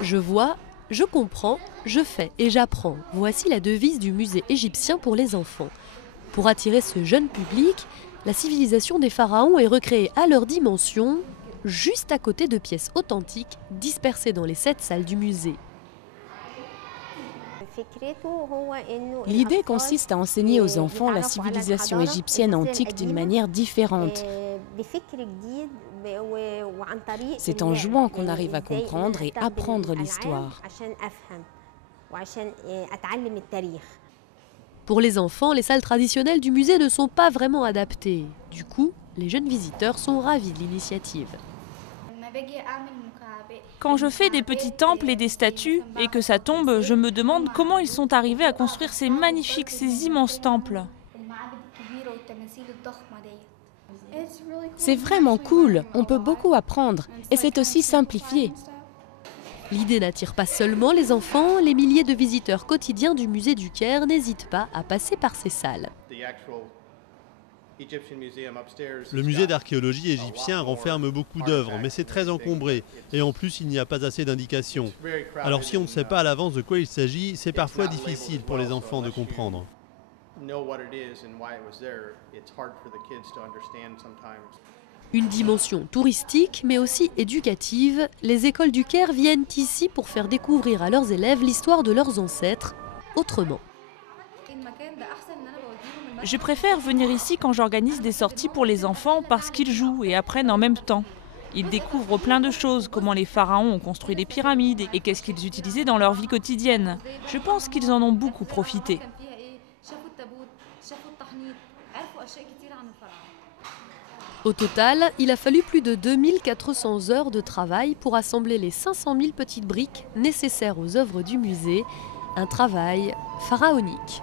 Je vois, je comprends, je fais et j'apprends. Voici la devise du musée égyptien pour les enfants. Pour attirer ce jeune public, la civilisation des pharaons est recréée à leur dimension, juste à côté de pièces authentiques dispersées dans les 7 salles du musée. L'idée consiste à enseigner aux enfants la civilisation égyptienne antique d'une manière différente. C'est en jouant qu'on arrive à comprendre et apprendre l'histoire. Pour les enfants, les salles traditionnelles du musée ne sont pas vraiment adaptées. Du coup, les jeunes visiteurs sont ravis de l'initiative. Quand je fais des petits temples et des statues et que ça tombe, je me demande comment ils sont arrivés à construire ces magnifiques, ces immenses temples. C'est vraiment cool, on peut beaucoup apprendre et c'est aussi simplifié. L'idée n'attire pas seulement les enfants, les milliers de visiteurs quotidiens du musée du Caire n'hésitent pas à passer par ces salles. Le musée d'archéologie égyptien renferme beaucoup d'œuvres, mais c'est très encombré. Et en plus, il n'y a pas assez d'indications. Alors si on ne sait pas à l'avance de quoi il s'agit, c'est parfois difficile pour les enfants de comprendre. Une dimension touristique, mais aussi éducative, les écoles du Caire viennent ici pour faire découvrir à leurs élèves l'histoire de leurs ancêtres, autrement. Je préfère venir ici quand j'organise des sorties pour les enfants parce qu'ils jouent et apprennent en même temps. Ils découvrent plein de choses, comment les pharaons ont construit les pyramides et qu'est-ce qu'ils utilisaient dans leur vie quotidienne. Je pense qu'ils en ont beaucoup profité. Au total, il a fallu plus de 2400 heures de travail pour assembler les 500 000 petites briques nécessaires aux œuvres du musée, un travail pharaonique.